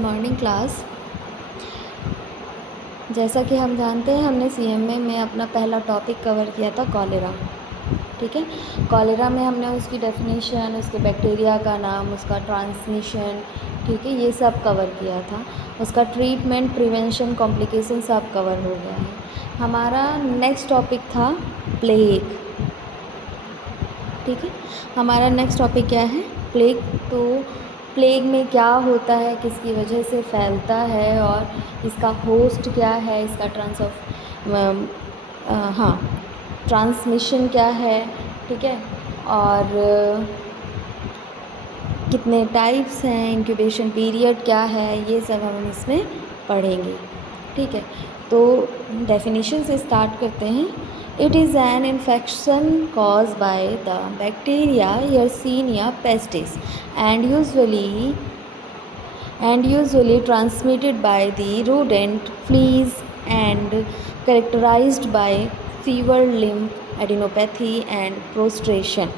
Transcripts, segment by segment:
Morning class. जैसा कि हम जानते हैं हमने सीएमए में अपना पहला टॉपिक कवर किया था कॉलेरा। ठीक है, कॉलेरा में हमने उसकी डेफिनेशन, उसके बैक्टीरिया का नाम, उसका ट्रांसमिशन, ठीक है, ये सब कवर किया था। उसका ट्रीटमेंट, प्रिवेंशन, कॉम्प्लिकेशन सब कवर हो गया है। हमारा नेक्स्ट टॉपिक था प्लेग। ठीक है, हमारा नेक्स्ट टॉपिक क्या है? प्लेग। तो प्लेग में क्या होता है, किसकी वजह से फैलता है और इसका होस्ट क्या है, इसका ट्रांसमिशन क्या है, ठीक है, और कितने टाइप्स हैं, इंक्यूबेशन पीरियड क्या है, ये सब हम इसमें पढ़ेंगे। ठीक है, तो डेफिनेशन से स्टार्ट करते हैं। It is an infection caused by the bacteria Yersinia pestis and usually transmitted by the rodent fleas and characterized by fever, lymph adenopathy and prostration।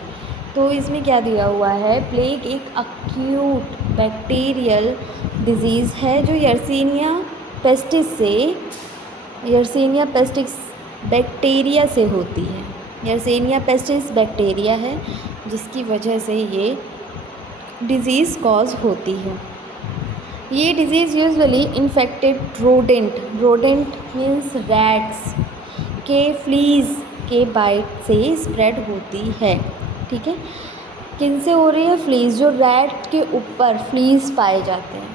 तो इसमें क्या दिया हुआ है? प्लेग एक अक्यूट बैक्टीरियल डिजीज़ है जो यर्सीनिया पेस्टिस बैक्टीरिया से होती है। यर्सीनिया पेस्टिस बैक्टीरिया है जिसकी वजह से ये डिज़ीज़ कॉज होती है। ये disease usually infected rodent means rats के फ्लीज़ के बाइट से स्प्रेड होती है। ठीक है, किन से हो रही है? फ्लीज़, जो रैट के ऊपर फ्लीज़ पाए जाते हैं।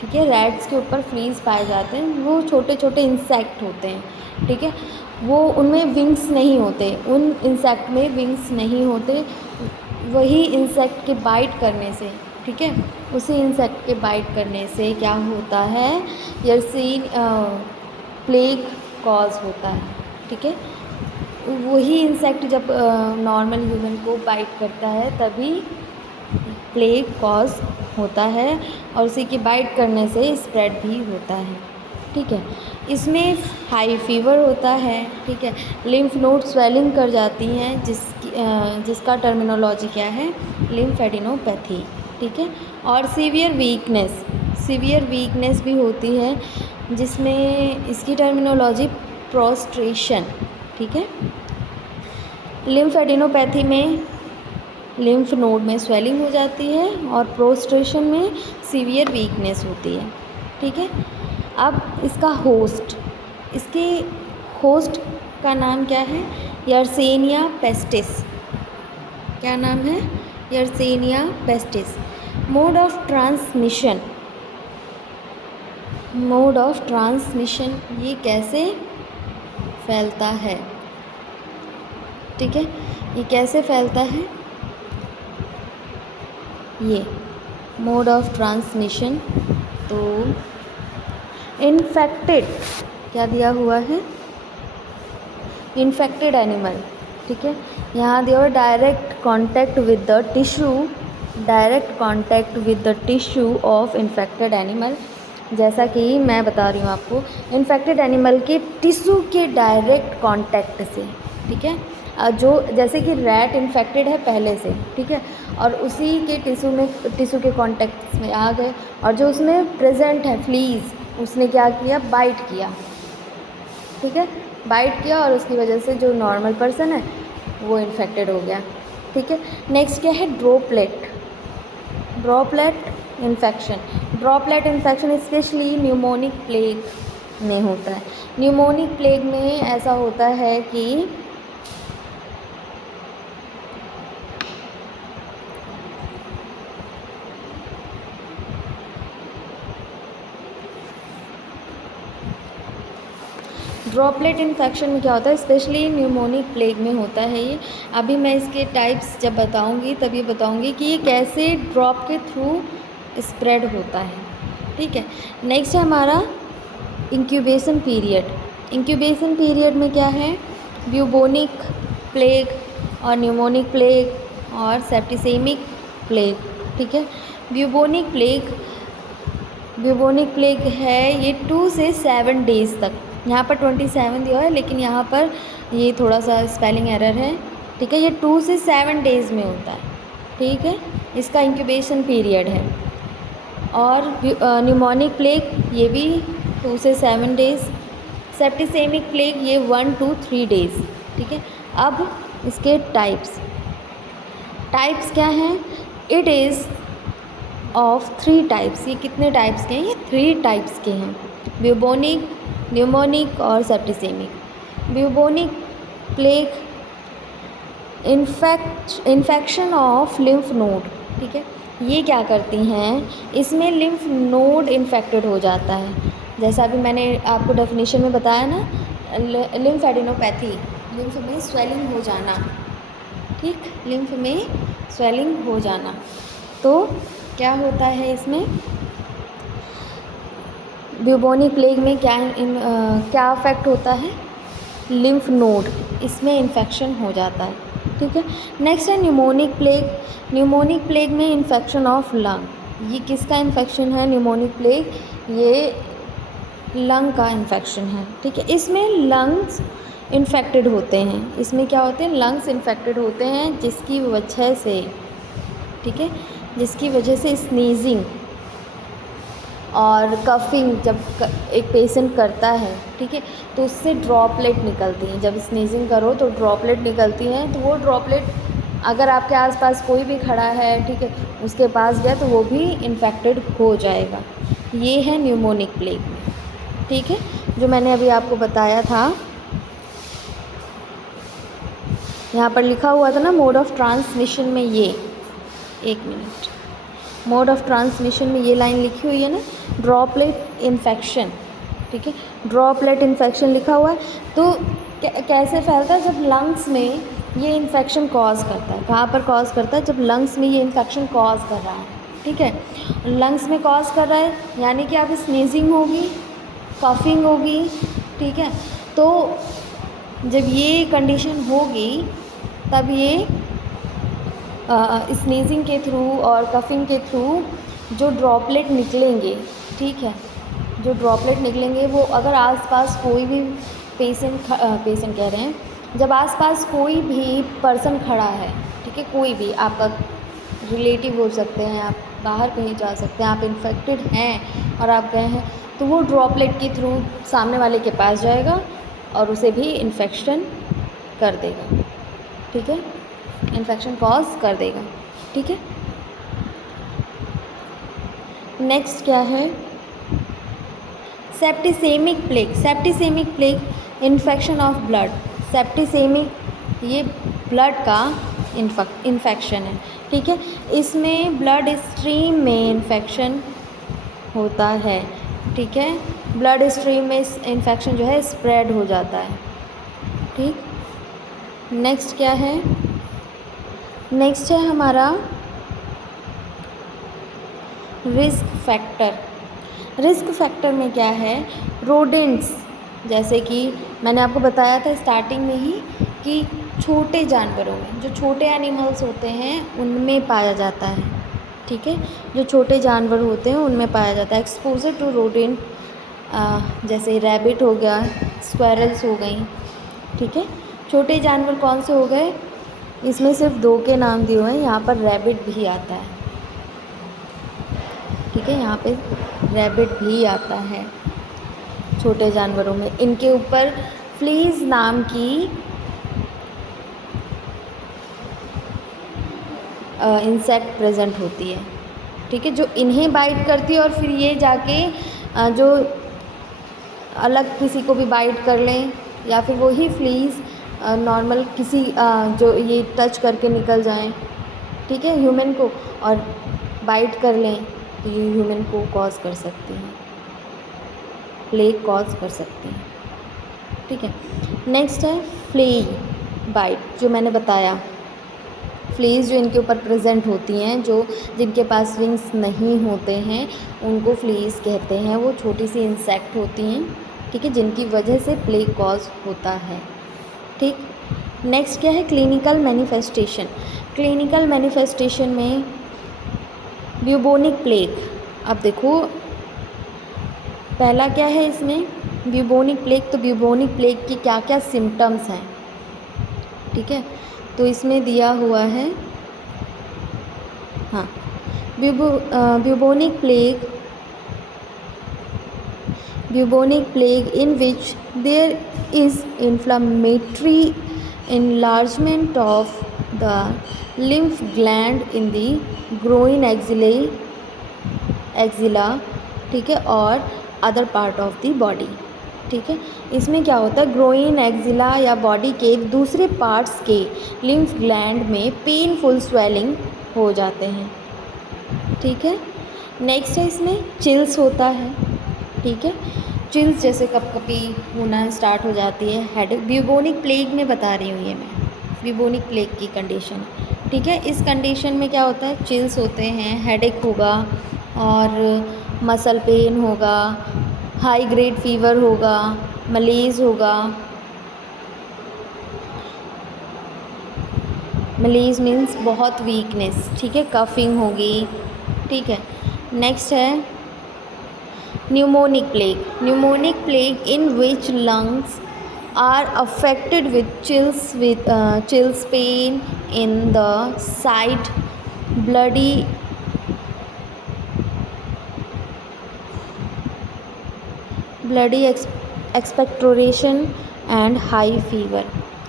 ठीक है, रैट्स के ऊपर फ्लीज़ पाए जाते हैं, वो छोटे छोटे इंसेक्ट होते हैं। ठीक है, वो उनमें विंग्स नहीं होते, उन इंसेक्ट में विंग्स नहीं होते। वही इंसेक्ट के बाइट करने से, ठीक है, उसी इंसेक्ट के बाइट करने से क्या होता है? प्लेग कॉज होता है। ठीक है, वही इंसेक्ट जब नॉर्मल ह्यूमन को बाइट करता है तभी प्लेग कॉज होता है और उसी की बाइट करने से स्प्रेड भी होता है। ठीक है, इसमें हाई फीवर होता है। ठीक है, लिम्फ नोड स्वेलिंग कर जाती हैं जिसका टर्मिनोलॉजी क्या है? Lymph adenopathy. ठीक है, और सीवियर वीकनेस भी होती है जिसमें इसकी टर्मिनोलॉजी प्रोस्ट्रेशन। ठीक है, लिम्फ एडिनोपैथी में लिम्फ नोड में स्वेलिंग हो जाती है और प्रोस्ट्रेशन में सीवियर वीकनेस होती है। ठीक है, अब इसके होस्ट का नाम क्या है? Yersinia pestis. क्या नाम है? Yersinia pestis. Mode of transmission, ये कैसे फैलता है? ठीक है, ये कैसे फैलता है? ये मोड ऑफ ट्रांसमिशन, तो इन्फेक्टेड, क्या दिया हुआ है? Infected animal. ठीक है, यहाँ दिया हुआ direct contact with the tissue of infected animal. जैसा कि मैं बता रही हूँ आपको, इन्फेक्टेड एनिमल के टिश्यू के डायरेक्ट कांटेक्ट से। ठीक है, जो जैसे कि रैट इन्फेक्टेड है पहले से, ठीक है, और उसी के टिश्यू के कांटेक्ट में आ गए और जो उसमें प्रेजेंट है फ्लीज़, उसने क्या किया? बाइट किया। ठीक है, बाइट किया और उसकी वजह से जो नॉर्मल पर्सन है वो इन्फेक्टेड हो गया। ठीक है, नेक्स्ट क्या है? Droplet infection specially pneumonic plague में होता है। न्यूमोनिक प्लेग में ऐसा होता है कि ड्रॉपलेट इन्फेक्शन में क्या होता है? स्पेशली न्यूमोनिक प्लेग में होता है ये। अभी मैं इसके टाइप्स जब बताऊंगी तभी बताऊंगी कि ये कैसे ड्रॉप के थ्रू स्प्रेड होता है। ठीक है, नेक्स्ट है हमारा इंक्यूबेशन पीरियड में क्या है? ब्यूबोनिक प्लेग और न्यूमोनिक प्लेग और सेप्टिसेमिक प्लेग। ठीक है, ब्यूबोनिक प्लेग है ये 2 से 7 डेज़ तक। यहाँ पर 27 दिया है लेकिन यहाँ पर ये थोड़ा सा स्पेलिंग एरर है। ठीक है, ये 2 से 7 डेज़ में होता है। ठीक है, इसका इंक्यूबेशन पीरियड है। और न्यूमोनिक प्लेग ये भी 2 से 7 डेज़, सेप्टिसेमिक प्लेग ये 1 to 3 डेज़। ठीक है, अब इसके टाइप्स क्या हैं? It is of 3 types. ये कितने टाइप्स के हैं? ये 3 टाइप्स के हैं, ब्यूबोनिक, न्यूमोनिक और septicaemic. Bubonic plague infection of lymph node. ठीक है, ये क्या करती हैं? इसमें लिम्फ नोड इन्फेक्टेड हो जाता है, जैसा अभी मैंने आपको डेफिनेशन में बताया ना, लिम्फेडिनोपैथी, लिम्फ में स्वेलिंग हो जाना। ठीक, लिम्फ में स्वेलिंग हो जाना। तो क्या होता है इसमें? ब्यूबोनिक प्लेग में क्या अफेक्ट होता है? लिम्फ नोड, इसमें इन्फेक्शन हो जाता है। ठीक है, नेक्स्ट है न्यूमोनिक प्लेग। न्यूमोनिक प्लेग में इन्फेक्शन ऑफ लंग। ये किसका इन्फेक्शन है? न्यूमोनिक प्लेग ये लंग का इन्फेक्शन है। ठीक है, इसमें लंग्स इन्फेक्टेड होते हैं। इसमें क्या होते हैं? लंग्स इन्फेक्टेड होते हैं, जिसकी वजह से, ठीक है, जिसकी वजह से स्नीजिंग और कफिंग जब एक पेशेंट करता है, ठीक है, तो उससे ड्रॉपलेट निकलती हैं। जब स्नीजिंग करो तो ड्रॉपलेट निकलती हैं, तो वो ड्रॉपलेट अगर आपके आसपास कोई भी खड़ा है, ठीक है, उसके पास गया तो वो भी इन्फेक्टेड हो जाएगा। ये है न्यूमोनिक प्लेग में। ठीक है, जो मैंने अभी आपको बताया था, यहाँ पर लिखा हुआ था ना मोड ऑफ ट्रांसमिशन में, ये एक मिनट, मोड ऑफ ट्रांसमिशन में ये लाइन लिखी हुई है ना, ड्रॉपलेट इन्फेक्शन। ठीक है, ड्रॉपलेट इन्फेक्शन लिखा हुआ है। तो कैसे फैलता है? जब लंग्स में ये इन्फेक्शन कॉज करता है। कहाँ पर कॉज करता है? जब लंग्स में ये इन्फेक्शन कॉज कर रहा है। ठीक है, लंग्स में कॉज कर रहा है, यानी कि आप स्नीजिंग होगी, कफिंग होगी। ठीक है, तो जब ये कंडीशन होगी तब ये स्नीजिंग के थ्रू और कफिंग के थ्रू जो ड्रॉपलेट निकलेंगे, ठीक है, जो ड्रॉपलेट निकलेंगे वो अगर आसपास कोई भी पेशेंट कह रहे हैं, जब आसपास कोई भी पर्सन खड़ा है, ठीक है, कोई भी आपका रिलेटिव हो सकते हैं, आप बाहर कहीं जा सकते हैं, आप इन्फेक्टेड हैं और आप गए हैं, तो वो ड्रॉपलेट के थ्रू सामने वाले के पास जाएगा और उसे भी इन्फेक्शन कर देगा। ठीक है, इन्फेक्शन कॉज कर देगा। ठीक है, नेक्स्ट क्या है? Septicaemic plague. Septicaemic plague infection of blood. Septicaemic ये ब्लड का इन्फेक्शन है। ठीक है, इसमें ब्लड स्ट्रीम में इन्फेक्शन होता है। ठीक है, ब्लड स्ट्रीम में इन्फेक्शन जो है स्प्रेड हो जाता है। ठीक, नेक्स्ट क्या है? नेक्स्ट है हमारा रिस्क फैक्टर। रिस्क फैक्टर में क्या है? रोडेंट्स, जैसे कि मैंने आपको बताया था स्टार्टिंग में ही कि छोटे जानवरों में, जो छोटे एनिमल्स होते हैं उनमें पाया जाता है। ठीक है, जो छोटे जानवर होते हैं उनमें पाया जाता है। एक्सपोजर टू रोडेंट, जैसे रैबिट हो गया, स्क्वेरल्स हो गई। ठीक है, छोटे जानवर कौन से हो गए? इसमें सिर्फ 2 के नाम दिए हुए हैं, यहाँ पर रैबिट भी आता है। ठीक है, यहाँ पे रैबिट भी आता है छोटे जानवरों में। इनके ऊपर फ्लीज नाम की इंसेक्ट प्रेजेंट होती है। ठीक है, जो इन्हें बाइट करती है और फिर ये जाके जो अलग किसी को भी बाइट कर लें, या फिर वही फ्लीज नॉर्मल किसी जो ये टच करके निकल जाएं, ठीक है, ह्यूमन को, और बाइट कर लें, तो ये ह्यूमन को कॉज कर सकती हैं, प्लेग कॉज कर सकती हैं। ठीक है, नेक्स्ट है फ्ली बाइट, जो मैंने बताया, फ्लीज जो इनके ऊपर प्रेजेंट होती हैं, जो जिनके पास विंग्स नहीं होते हैं उनको फ्लीज कहते हैं। वो छोटी सी इंसेक्ट होती हैं, ठीक है, जिनकी वजह से प्लेग कॉज होता है। ठीक, नेक्स्ट क्या है? Clinical manifestation. क्लिनिकल मैनिफेस्टेशन में ब्यूबोनिक प्लेग। अब देखो पहला क्या है इसमें? Bubonic plague. तो ब्यूबोनिक प्लेग की क्या क्या सिम्टम्स हैं? ठीक है, तो इसमें दिया हुआ है, हाँ, bubonic plague in which there is inflammatory enlargement of the lymph gland in the groin axilla, ठीक है, और other part of the body, ठीक है। इसमें क्या होता है, ग्रोइन एक्जिला या बॉडी के दूसरे पार्ट्स के लिम्फ ग्लैंड में पेनफुल स्वेलिंग हो जाते हैं, ठीक है। नेक्स्ट है इसमें चिल्स होता है, ठीक है। चिल्स जैसे कपकपी होना स्टार्ट हो जाती है, हेडेक। ब्यूबोनिक प्लेग में बता रही हूँ ये मैं, ब्यूबोनिक प्लेग की कंडीशन, ठीक है। इस कंडीशन में क्या होता है, चिल्स होते हैं, हेडेक होगा और मसल पेन होगा, हाई ग्रेड फीवर होगा, मलेज होगा। मलेज मीन्स बहुत वीकनेस, ठीक है, कफिंग होगी, ठीक है। नेक्स्ट है pneumonic plague. Pneumonic plague in which lungs are affected with chills, pain in the site, bloody expectoration and high fever,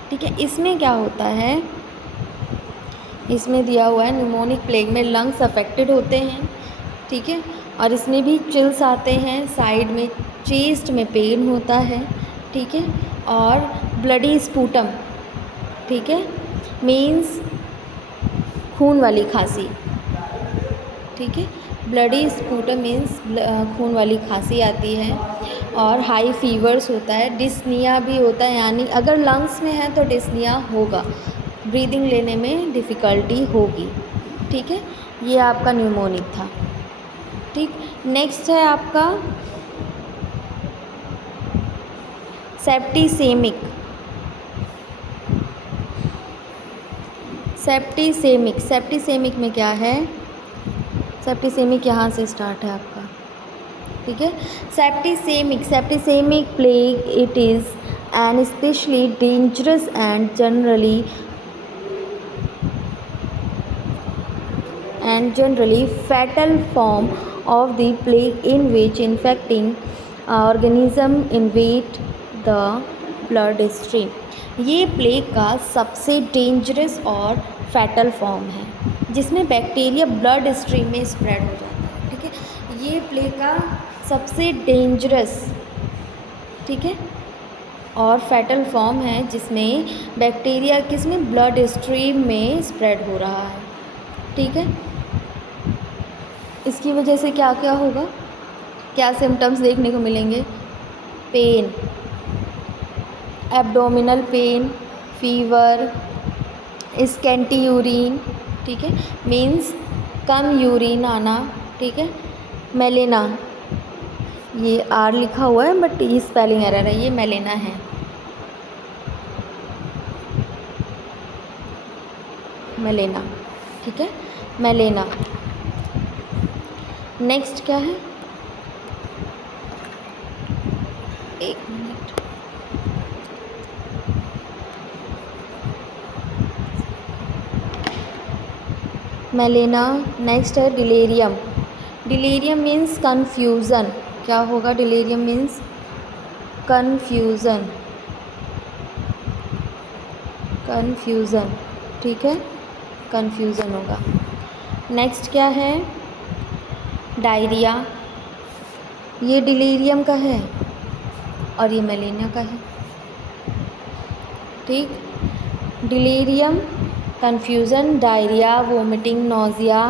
ठीक है। इसमें क्या होता है, इसमें दिया हुआ है न्यूमोनिक प्लेग में लंग्स अफेक्टेड होते हैं, ठीक है, और इसमें भी चिल्स आते हैं, साइड में चेस्ट में पेन होता है, ठीक है, और ब्लडी स्पूटम, ठीक है, मीन्स खून वाली खांसी, ठीक है। ब्लडी स्पूटम मीन्स खून वाली खांसी आती है, और हाई फीवर्स होता है, डिस्निया भी होता है, यानी अगर लंग्स में है तो डिस्निया होगा, ब्रीदिंग लेने में डिफ़िकल्टी होगी, ठीक है। ये आपका न्यूमोनिक था, ठीक। नेक्स्ट है आपका सेप्टिसेमिक। सेप्टिसेमिक में क्या है, सेप्टिसेमिक यहाँ से स्टार्ट है आपका, ठीक है। Septicaemic plague, it is an especially dangerous and generally fatal form of the plague in which infecting organism invade the blood stream। ये प्लेग का सबसे डेंजरस और फैटल फॉर्म है, जिसमें बैक्टीरिया ब्लड स्ट्रीम में स्प्रेड हो जाता है, ठीक है। ये प्लेग का सबसे डेंजरस, ठीक है, और फैटल फॉर्म है, जिसमें बैक्टीरिया किसमें, ब्लड स्ट्रीम में स्प्रेड हो रहा है, ठीक है। इसकी वजह से क्या क्या होगा, क्या सिम्टम्स देखने को मिलेंगे, pain, abdominal pain, fever, scanty urine, ठीक है, मीन्स कम यूरिन आना, ठीक है। मेलेना, ये आर लिखा हुआ है बट ये स्पेलिंग एरर है, ये मेलेना है, मेलेना, ठीक है, मेलेना। नेक्स्ट क्या है, एक मिनट, मेलेना। नेक्स्ट है डिलेरियम। डिलेरियम मीन्स कन्फ्यूज़न, क्या होगा, डिलेरियम मीन्स कन्फ्यूज़न, ठीक है, कन्फ्यूज़न होगा। नेक्स्ट क्या है, डायरिया, ये डिलीरियम का है और ये मेलेनिया का है, ठीक। Delirium, confusion, diarrhoea, vomiting, nausea,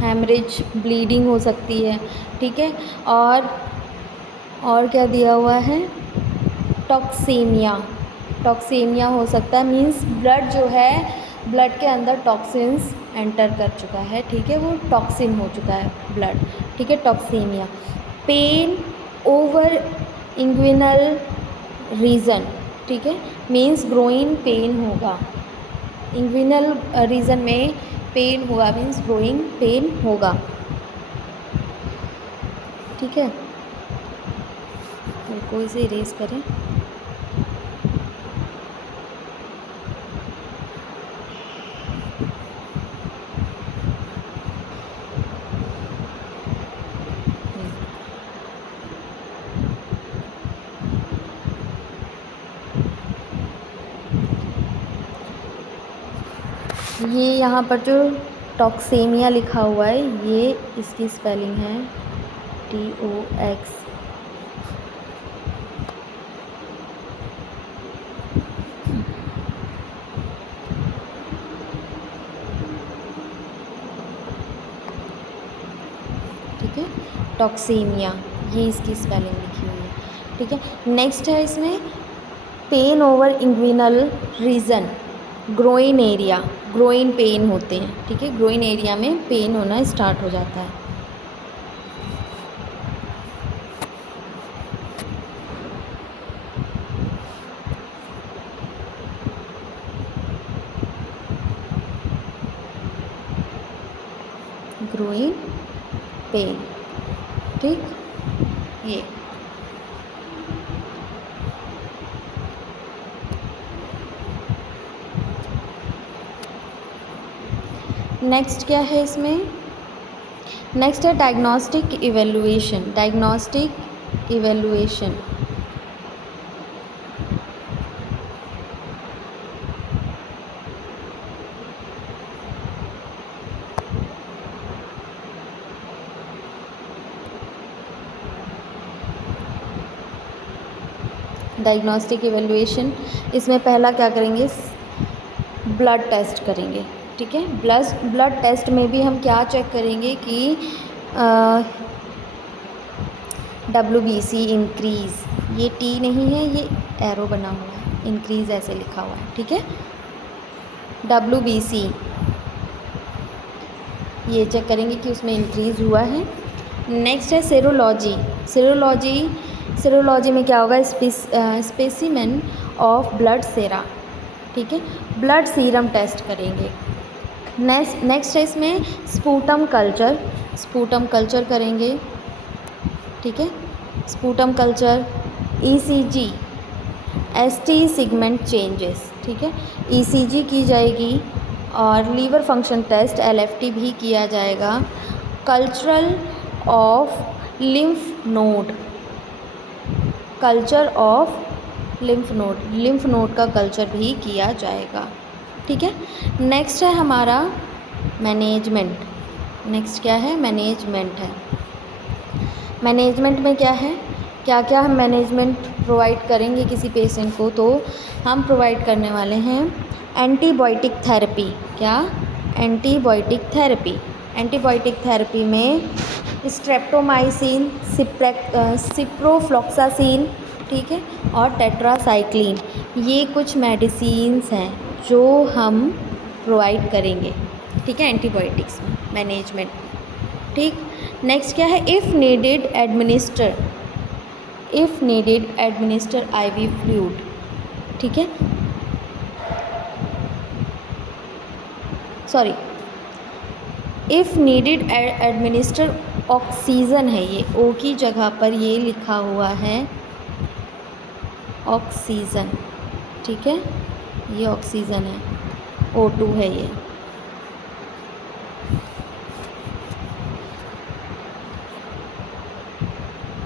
haemorrhage, bleeding हो सकती है, ठीक है। और क्या दिया हुआ है, टॉक्सीमिया हो सकता है, मीन्स ब्लड जो है, ब्लड के अंदर टॉक्सिन्स एंटर कर चुका है, ठीक है, वो टॉक्सिन हो चुका है ब्लड, ठीक है, toxaemia. Pain over inguinal region, ठीक है, मीन्स ग्रोइंग पेन होगा, इंग्विनल रीजन में पेन होगा, मीन्स ग्रोइंग पेन होगा, ठीक है। कोई से इरेज करें, ये यहाँ पर जो टॉक्सेमिया लिखा हुआ है ये इसकी स्पेलिंग है TOX। ठीक है, टॉक्सेमिया, ये इसकी स्पेलिंग लिखी हुई है। ठीक है, नेक्स्ट है इसमें pain over inguinal region, groin area, groin pain होते हैं। ठीक है, ग्रोइन एरिया में पेन होना स्टार्ट हो जाता है। ग्रोइन पेन, ठीक, ये नेक्स्ट क्या है इसमें, नेक्स्ट है diagnostic evaluation, diagnostic evaluation. Diagnostic evaluation, इसमें पहला क्या करेंगे, ब्लड टेस्ट करेंगे। ठीक है, ब्लड टेस्ट में भी हम क्या चेक करेंगे कि WBC इंक्रीज़, ये T नहीं है, ये एरो बना हुआ है, इंक्रीज़ ऐसे लिखा हुआ है। ठीक है, WBC ये चेक करेंगे कि उसमें इंक्रीज़ हुआ है। नेक्स्ट है सेरोलॉजी, सेरोलॉजी में क्या होगा, स्पेसिमेन ऑफ ब्लड सेरा। ठीक है, ब्लड सीरम टेस्ट करेंगे। नेक्स्ट है इसमें स्पूटम कल्चर करेंगे। ठीक है, sputum culture, ECG, ST segment changes. ठीक है, ECG की जाएगी और लीवर फंक्शन टेस्ट LFT भी किया जाएगा। Culture of lymph node, lymph node का कल्चर भी किया जाएगा। ठीक है, नेक्स्ट है हमारा मैनेजमेंट। नेक्स्ट क्या है, मैनेजमेंट है। मैनेजमेंट में क्या है, क्या क्या हम मैनेजमेंट प्रोवाइड करेंगे किसी पेशेंट को, तो हम प्रोवाइड करने वाले हैं एंटीबायोटिक थेरेपी। क्या, एंटीबायोटिक थेरेपी। एंटीबायोटिक थेरेपी में स्ट्रेप्टोमाइसिन, सिप्रोफ्लॉक्सासिन, ठीक है, और टेट्रासाइक्लिन, ये कुछ मेडिसिन्स हैं जो हम प्रोवाइड करेंगे। ठीक है, एंटीबायोटिक्स में, मैनेजमेंट। ठीक, नेक्स्ट क्या है, if needed administer IV fluid. ठीक है, sorry, if needed administer oxygen है, ये O की जगह पर ये लिखा हुआ है ऑक्सीजन। ठीक है, ये ऑक्सीजन है, O2 है ये।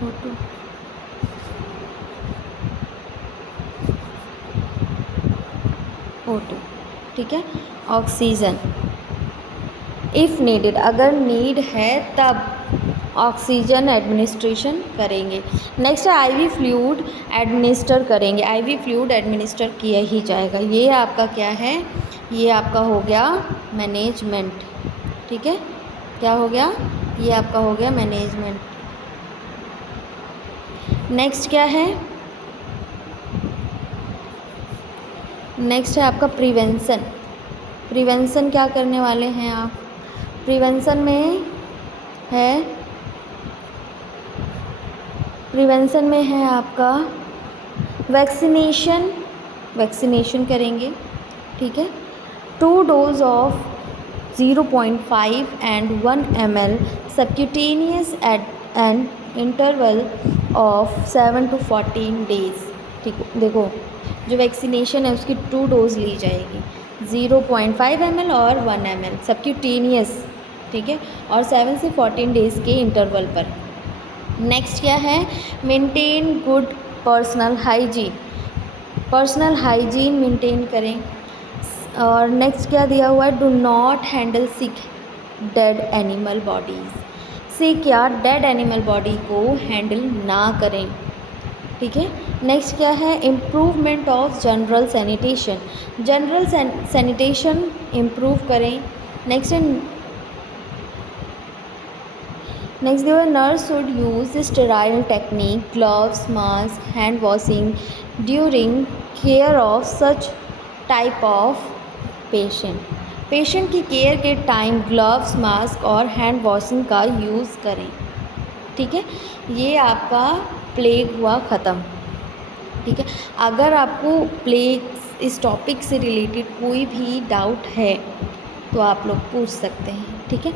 O2 O2, ठीक है, ऑक्सीजन। इफ़ नीडेड, अगर नीड है तब ऑक्सीजन एडमिनिस्ट्रेशन करेंगे। नेक्स्ट है IV फ्लूइड एडमिनिस्टर करेंगे। IV फ्लूइड एडमिनिस्टर किया ही जाएगा। ये आपका क्या है, ये आपका हो गया मैनेजमेंट। ठीक है, क्या हो गया, ये आपका हो गया मैनेजमेंट। नेक्स्ट क्या है, नेक्स्ट है आपका प्रिवेंशन। प्रिवेंशन क्या करने वाले हैं आप, प्रिवेंशन में है आपका वैक्सीनेशन करेंगे। ठीक है, 2 dose of 0.5 and 1 ml subcutaneous at an interval of 7 to 14 days। ठीक, देखो जो वैक्सीनेशन है उसकी 2 डोज ली जाएगी, 0.5 ml और 1 ml सबक्यूटेनियस। ठीक है, और 7 से 14 डेज़ के इंटरवल पर। नेक्स्ट क्या है, maintain good personal hygiene maintain करें। और नेक्स्ट क्या दिया हुआ है, do not handle sick dead animal bodies, से क्या डेड एनिमल बॉडी को हैंडल ना करें। ठीक है, नेक्स्ट क्या है, improvement of general sanitation, general sanitation improve करें। नेक्स्ट दिया हुआ है, nurse should use sterile technique, gloves, mask, hand washing during care of such type of patient, patient की केयर के टाइम ग्लव्स, मास्क और हैंड वॉशिंग का use करें। ठीक है, ये आपका प्लेग हुआ ख़त्म। ठीक है, अगर आपको प्लेग इस टॉपिक से रिलेटेड कोई भी डाउट है तो आप लोग पूछ सकते हैं। ठीक है,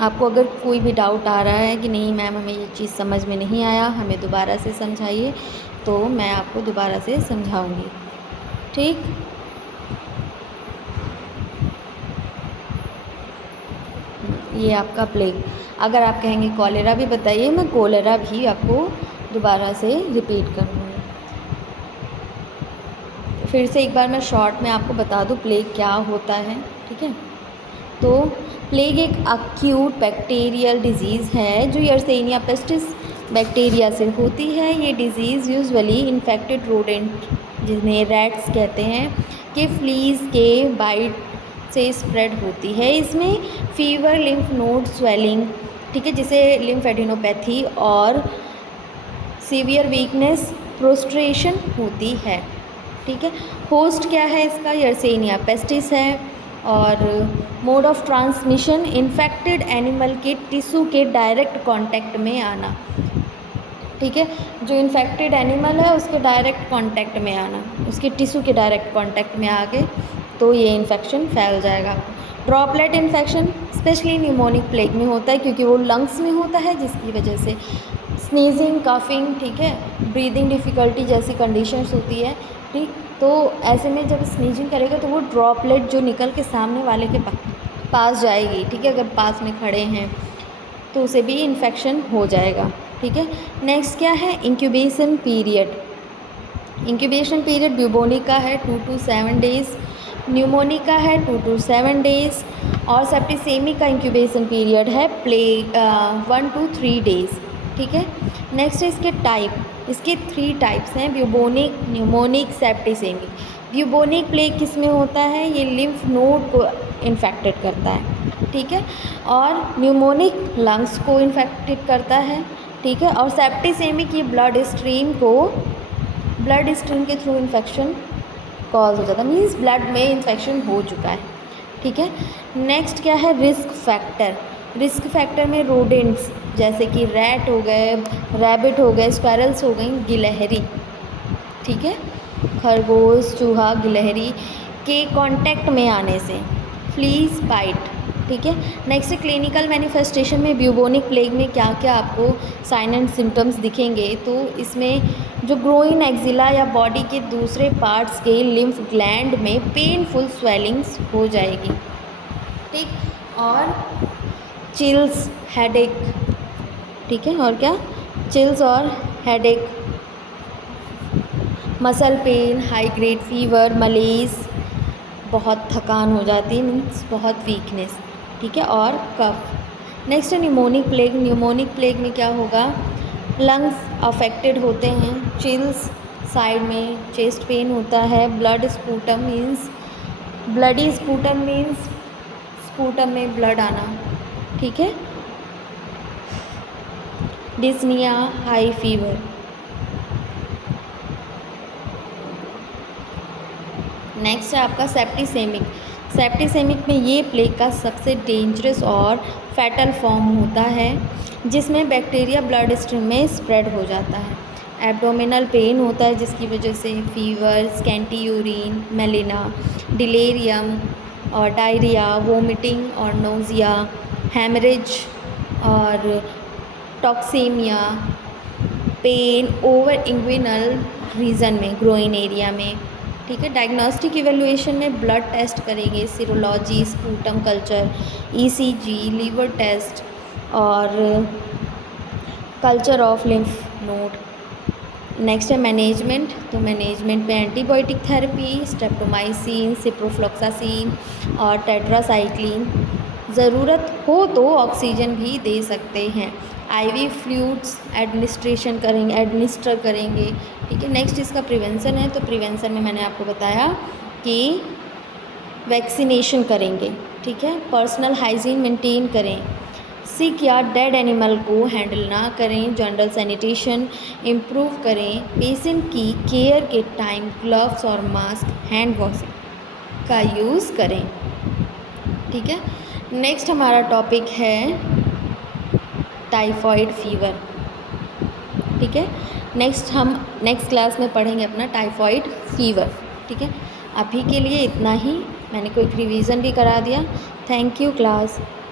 आपको अगर कोई भी डाउट आ रहा है कि नहीं मैम हमें ये चीज़ समझ में नहीं आया, हमें दोबारा से समझाइए, तो मैं आपको दोबारा से समझाऊंगी। ठीक, ये आपका प्लेग। अगर आप कहेंगे कॉलेरा भी बताइए, मैं कॉलेरा भी आपको दोबारा से रिपीट करूँगी। फिर से एक बार मैं शॉर्ट में आपको बता दूँ प्लेग क्या होता है। ठीक है, तो प्लेग एक अक्यूट बैक्टीरियल डिजीज़ है जो यर्सेनिया पेस्टिस बैक्टीरिया से होती है। ये डिज़ीज़ यूजुअली इन्फेक्टेड रोडेंट, जिन्हें रैट्स कहते हैं, के फ्लीज़ के बाइट से स्प्रेड होती है। इसमें फीवर, लिम्फ नोड स्वेलिंग, ठीक है, जिसे लिम्फेडिनोपैथी और सीवियर वीकनेस, प्रोस्ट्रेशन होती है। ठीक है, होस्ट क्या है इसका, यर्सेनिया पेस्टिस है। और mode of transmission, infected animal के टिश्यू के डायरेक्ट कांटेक्ट में आना। ठीक है, जो इन्फेक्टेड एनिमल है उसके डायरेक्ट कांटेक्ट में आना, उसके टिश्यू के डायरेक्ट कांटेक्ट में आके तो ये इन्फेक्शन फैल जाएगा। Droplet infection specially pneumonic plague में होता है क्योंकि वो लंग्स में होता है, जिसकी वजह से स्नीजिंग, कफिंग, ठीक है, ब्रीदिंग डिफ़िकल्टी जैसी कंडीशंस होती है। ठीक, तो ऐसे में जब स्नीजिंग करेगा तो वो ड्रॉपलेट जो निकल के सामने वाले के पास जाएगी। ठीक है, अगर पास में खड़े हैं तो उसे भी इन्फेक्शन हो जाएगा। ठीक है, नेक्स्ट क्या है, incubation period. Incubation period bubonic का है 2 to 7 डेज़, न्यूमोनिक का है 2 to 7 डेज़ और सेप्टिसेमिक का इंक्यूबेशन पीरियड है 1 to 3 डेज़। ठीक है, नेक्स्ट है इसके टाइप, इसके 3 टाइप्स हैं, ब्यूबोनिक, न्यूमोनिक, सेप्टिसेमिक। ब्यूबोनिक प्लेग किस में होता है, ये लिम्फ नोड को इन्फेक्टेड करता है। ठीक है, और न्यूमोनिक लंग्स को इन्फेक्टेड करता है। ठीक है, और सेप्टिसेमिक ये ब्लड स्ट्रीम के थ्रू इन्फेक्शन कॉज हो जाता है, मीन्स ब्लड में इन्फेक्शन हो चुका है। ठीक है, नेक्स्ट क्या है, रिस्क फैक्टर। रिस्क फैक्टर में रोडेंट्स जैसे कि रैट हो गए, रैबिट हो गए, स्क्वायरल्स हो गई, गिलहरी, ठीक है, खरगोश, चूहा, गिलहरी के कांटेक्ट में आने से, फ्लीज बाइट। ठीक है, नेक्स्ट क्लिनिकल मैनिफेस्टेशन में ब्यूबोनिक प्लेग में क्या क्या आपको साइन एंड सिम्टम्स दिखेंगे, तो इसमें जो ग्रोइन एक्जिला या बॉडी के दूसरे पार्ट्स के लिम्फ ग्लैंड में पेनफुल स्वेलिंग्स हो जाएगी। ठीक, और चिल्स, हेडेक, ठीक है, और क्या, चिल्स और headache, muscle pain, high grade fever, malaise, बहुत थकान हो जाती है, मीन्स बहुत वीकनेस। ठीक है, और कफ। नेक्स्ट है न्यूमोनिक प्लेग। न्यूमोनिक प्लेग में क्या होगा, लंग्स अफेक्टेड होते हैं, चिल्स, साइड में चेस्ट पेन होता है, blood sputum means bloody sputum means sputum में ब्लड आना। ठीक है, डिस्निया, हाई फीवर। नेक्स्ट है आपका सेप्टिसेमिक। सेप्टिसेमिक में ये प्लेग का सबसे डेंजरस और फैटल फॉर्म होता है, जिसमें बैक्टीरिया ब्लड स्ट्रीम में स्प्रेड हो जाता है। एब्डोमिनल पेन होता है जिसकी वजह से fever, scanty urine, melaena, delirium और डायरिया, वोमिटिंग और नोज़िया, हेमरेज और toxaemia, pain over inguinal region में, ग्रोइन एरिया में। ठीक है, डायग्नोस्टिक इवेलुएशन में ब्लड टेस्ट करेंगे, serology, sputum culture, ECG, liver test और culture of lymph node. Next है मैनेजमेंट। तो मैनेजमेंट में एंटीबायोटिक थेरेपी, स्ट्रेप्टोमाइसिन, सिप्रोफ्लॉक्सासिन और टेट्रासाइक्लिन, ज़रूरत हो तो ऑक्सीजन भी दे सकते हैं। आईवी फ्लूइड्स एडमिनिस्टर करेंगे। ठीक है। नेक्स्ट इसका प्रिवेंशन है। तो प्रिवेंशन में मैंने आपको बताया कि वैक्सीनेशन करेंगे। ठीक है। पर्सनल हाइजीन मेंटेन करें, सिक या डेड एनिमल को हैंडल ना करें, जनरल सैनिटेशन इम्प्रूव करें, पेशेंट की केयर के टाइम ग्लव्स और मास्क, हैंड वॉशिंग का यूज़ करें। ठीक है। नेक्स्ट हमारा टॉपिक है टाइफॉइड फीवर। ठीक है। नेक्स्ट क्लास में पढ़ेंगे अपना टाइफॉइड फीवर। ठीक है। अभी के लिए इतना ही, मैंने कोई रिवीजन भी करा दिया। Thank you class.